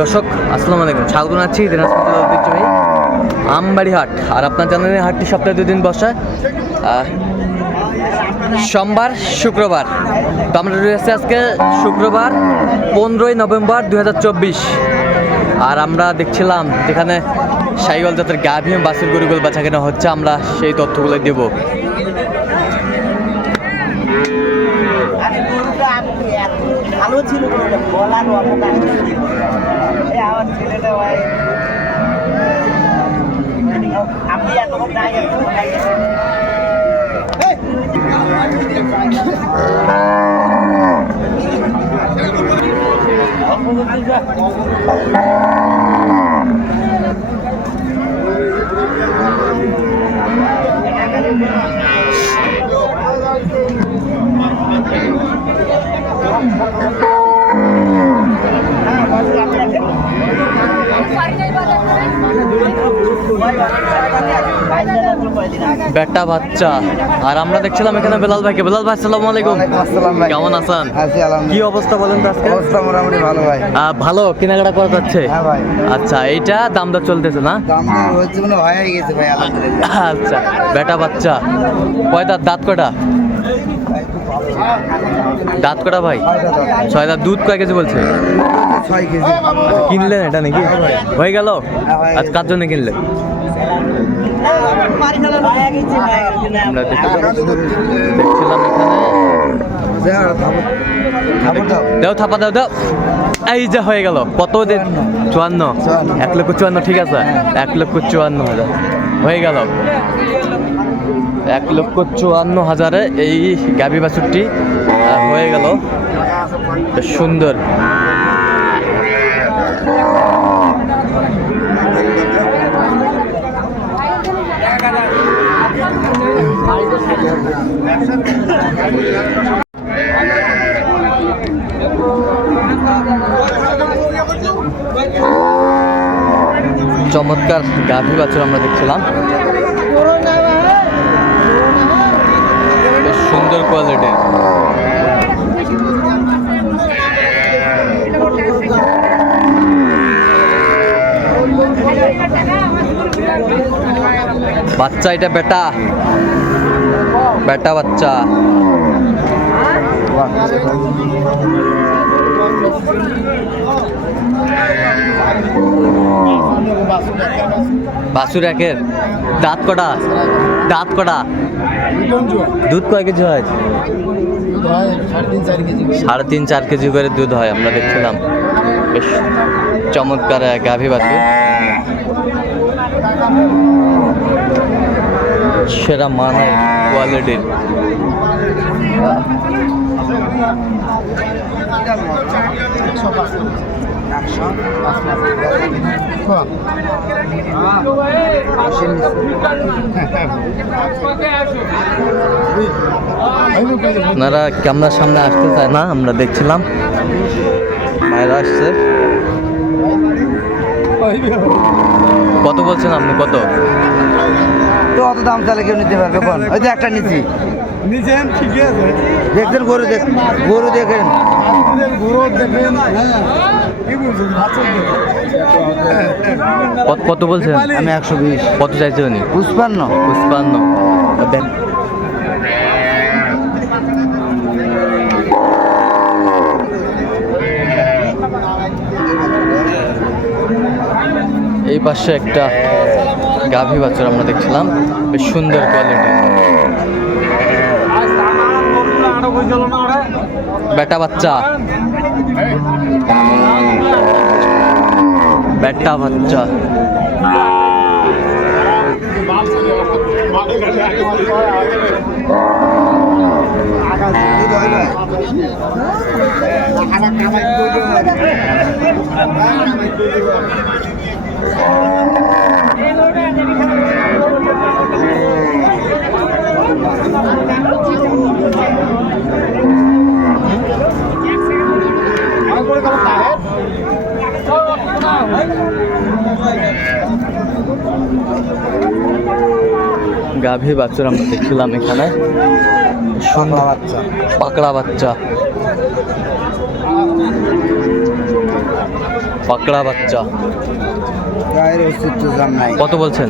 দর্শক, আসসালামু আলাইকুম। স্বাগত আছি, দিনাজপুর ঐতিহ্যবাহী আমবাড়ি হাট আর আপনার জানেন হাটটি সপ্তাহে দুদিন বসায় সোমবার, শুক্রবার। তো আমরা রয়েছে আজকে শুক্রবার, পনেরোই নভেম্বর দু হাজার চব্বিশ। আর আমরা দেখছিলাম যেখানে সাইগল জাতের গাভী এবং বাসুর গরুগুলো বেচা কেনা হচ্ছে, আমরা সেই তথ্যগুলো দেব। ছিল গরুটা, বলার অবকাশ নেই। এই আমার ছেলেটা ভাই। আপনি এতক্ষণ নাই এতক্ষণ নাই বেটা বাচ্চা। আর আমরা দেখছিলাম এখানে বেলাল ভাইকে। বেলাল ভাই আসসালামু আলাইকুম। আসসালাম ভাই। কেমন আছেন? আছি কি অবস্থা বলেন তো আজকে? অবস্থা মোটামুটি ভালো ভাই। ভালো? কেনাকাটা করা যাচ্ছে? হ্যাঁ ভাই। আচ্ছা এইটা দাম দর চলতেছে না? দাম হচ্ছে মানে ভয় হয়ে গেছে ভাই আলহামদুলিল্লাহ। আচ্ছা বেটা বাচ্চা। কয় দাঁত? দাঁত কটা দাঁত কটা ভাই? ছয় দাঁত। দুধ কয় কেজি বলছে? আচ্ছা, কিনলেন এটা নাকি? হয়ে গেল? হ্যাঁ, আজ কার জন্য কিনলেন? আমরা দেখছিলাম এখানে দাও। থাপা দাও দাও। এই যে হয়ে গেল। কত দিন চুয়ান্ন। এক লক্ষ চুয়ান্ন, ঠিক আছে? এক লক্ষ চুয়ান্ন হাজার। হয়ে গেল। এক লক্ষ চুয়ান্ন হাজারে এই গাভী বাছুরটি হয়ে গেল। সুন্দর। চমৎকার গাভী বাছুর আমরা দেখছিলাম। সুন্দর কোয়ালিটির বাচ্চা এটা বেটা। বেটা বাচ্চা। বাছুর একের। দাঁত কটা? দাঁত কটা? দুধ কয় কেজি হয়? সাড়ে তিন, চার কেজি করে দুধ হয়, আমরা দেখছিলাম। বেশ চমৎকার গাভী বাছুর। সেরা মানের কোয়ালিটির ওনারা ক্যামেরার সামনে আসতে চায় না, আমরা দেখছিলাম। মায়েরা আসছে। কত বলছেন আপনি? কত? তো অত দাম চালে কেউ নিতে পারবে কোন ওই তো একটা নিচ্ছি নিচেন ঠিকই আছে। দেখছেন গরু দেখ গরু দেখেন। গুঁড়ো দেখেন কি বলছেন? বাচ্চা কত বলছেন? আমি একশো বিশ। কত চাইছে উনি? পুষ্পান্ন। পুষ্পান্ন। এই পাশে একটা গাভী বাছুর আমরা দেখছিলাম। বেশ সুন্দর কোয়ালিটি বেটা বাচ্চা বেটা বাচ্চা গাভী বাচ্চার আমরা দেখছিলাম এখানে। সুন্দর বাচ্চা। পাকড়া বাচ্চা। পাকড়া বাচ্চা। কত বলছেন?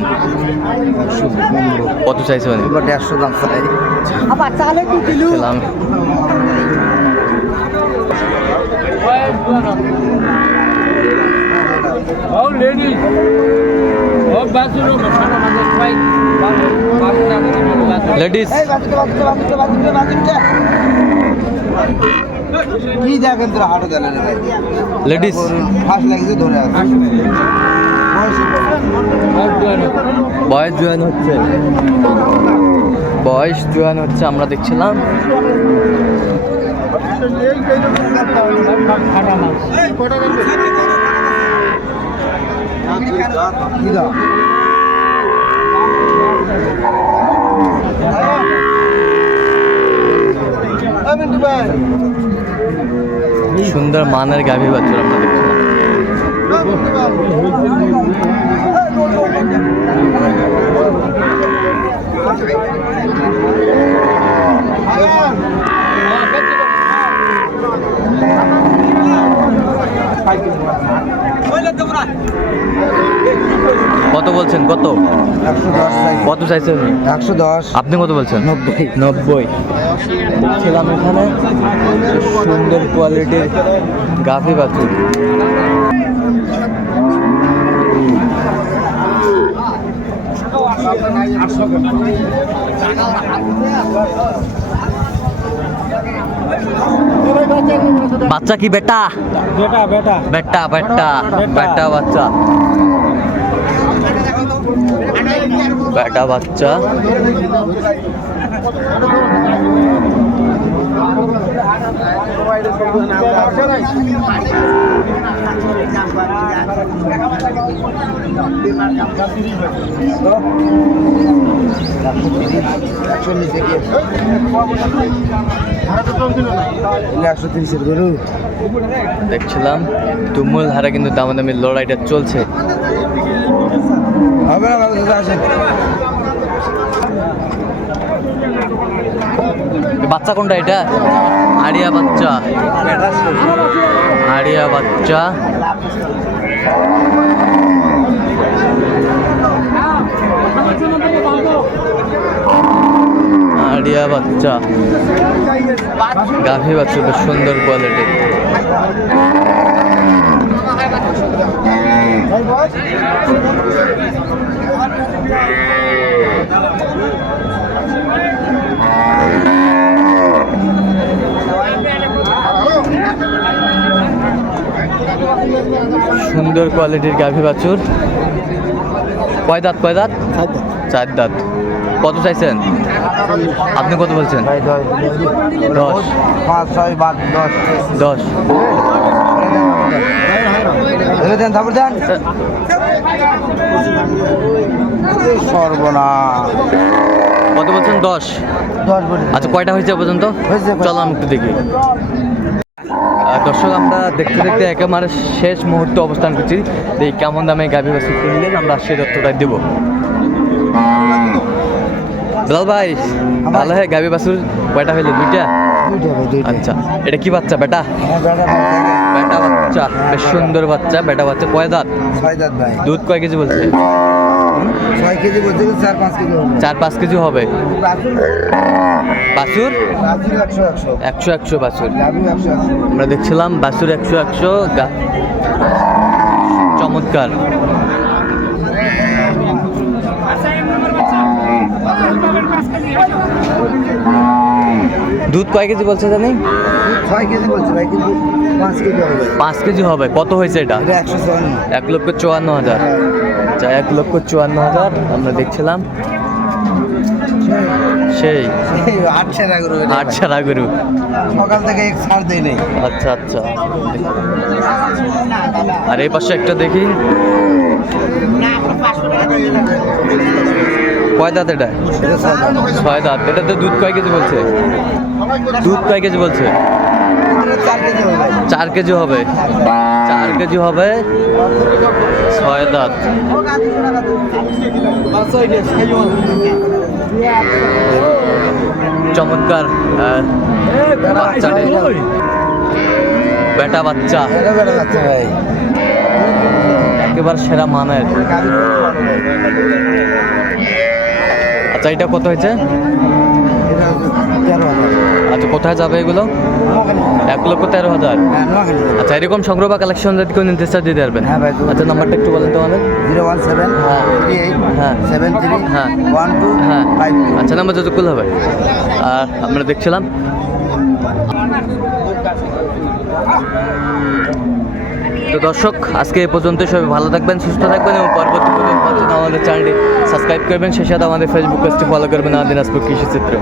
কত চাইছেন এবার দেড়শো দাম চাই। খেলাম। Oh, ladies. Oh, bathroom. Ladies কি দেখেন তোরা হাটে দেন লেডিস ফাঁস লাগিয়েছে ধরে আছে। বয়স জোয়ান হচ্ছে। বয়স জোয়ান হচ্ছে আমরা দেখছিলাম। কি দাম সুন্দর মানের গাভী বাচ্চা আমরা দেখছিলাম কত বলছেন? কত? একশো দশ কত চাইছেন? একশো দশ। আপনি কত বলছেন? নব্বই। নব্বই। ছিলাম এখানে। সুন্দর কোয়ালিটির গাভী বাছুর বাচ্চা কি বেটা? বেটা বেটা। বেটা বেটা বেটা বাচ্চা। বেটা বাচ্চা। গিয়ে একশো তিরিশের গরু দেখছিলাম তুমুল হারে কিন্তু দামাদামি লড়াইটা চলছে। হবে না বাচ্চা কোনটা এটা? আড়িয়া বাচ্চা। আড়িয়া বাচ্চা। আড়িয়া বাচ্চা। গাভী বাচ্চা বেশ সুন্দর কোয়ালিটি সুন্দর কোয়ালিটির গাভী বাছুর। কয় দাঁত কয় দাঁত? চার দাঁত। কত চাইছেন? আপনি কত বলছেন? দশ। পাঁচ ছয় বাদ দশ। দশ। ধরে দেন তারপর দেন। সর্বনাশ। কত বলছেন? দশ। দশ আচ্ছা কয়টা হয়েছে পর্যন্ত। চলো আমি একটু দেখি। দর্শক আমরা দেখতে দেখতে একেবারে শেষ মুহূর্তে অবস্থান করছি। এই কেমন দামে গাভী বাছুর কিনলেন আমরা সেই তথ্যটাই দেবো। বিলাল ভাই ভালো হ্যাঁ গাভী বাছুর কয়টা হইল দুইটা? আচ্ছা এটা কি বাচ্চা বেটা? বেটা বাচ্চা। বেশ সুন্দর বাচ্চা বেটা বাচ্চা। কয় দাঁত ভাই। দুধ কয় কেজি বলছে? ছয় কেজি বলতে চার পাঁচ কেজি হবে। চার পাঁচ কেজি হবে। বাছুর একশো একশো। বাছুর। একশো আমরা দেখছিলাম বাছুর একশো একশো চমৎকার। দুধ কয় কেজি বলছে জানি? ছয় কেজি বলছে ভাই কিন্তু পাঁচ কেজি হবে। পাঁচ কেজি হবে। কত হয়েছে এটা? এক লক্ষ চুয়ান্ন হাজার। আচ্ছা এক লক্ষ চুয়ান্ন হাজার আমরা দেখছিলাম। সেই। আট সেরা গরু। আট সকাল থেকে এক দেয় নেই। আচ্ছা আচ্ছা। আর এই পাশে একটা দেখি। কয় দাঁত এটা? এটা ছয় দাঁত। এটাতে দুধ কয় কেজি বলছে? দুধ কয় কেজি বলছে? চার কেজি হবে। চার কেজি হবে। ছয় দাঁত। চমৎকার বাচ্চাটা বেটা বাচ্চা। একেবারে সেরা মানের। আচ্ছা এটা কত হয়েছে এটা হচ্ছে তেরো হাজার আচ্ছা কোথায় যাবে এগুলো? এক লক্ষ তেরো হাজার। আচ্ছা এরকম সংগ্রহ বা কালেকশন যদি কেউ নিতে চায় দিতে পারবেন। হ্যাঁ ভাই, আচ্ছা নাম্বারটা একটু বলেন তো আমাদের। জিরো ওয়ান সেভেন হ্যাঁ। থ্রি এইট হ্যাঁ। সেভেন থ্রি হ্যাঁ। ওয়ান টু হ্যাঁ। আচ্ছা নাম্বার যতগুলো হবে আর আমরা দেখছিলাম। তো দর্শক আজকে এই পর্যন্ত সবাই ভালো থাকবেন সুস্থ থাকবেন এবং পরবর্তী পর্যন্ত আমাদের চ্যানেলটি সাবস্ক্রাইব করবেন সেই সাথে আমাদের ফেসবুক পেজটি ফলো করবেন আমাদের দিনাজপুর কৃষি চিত্র।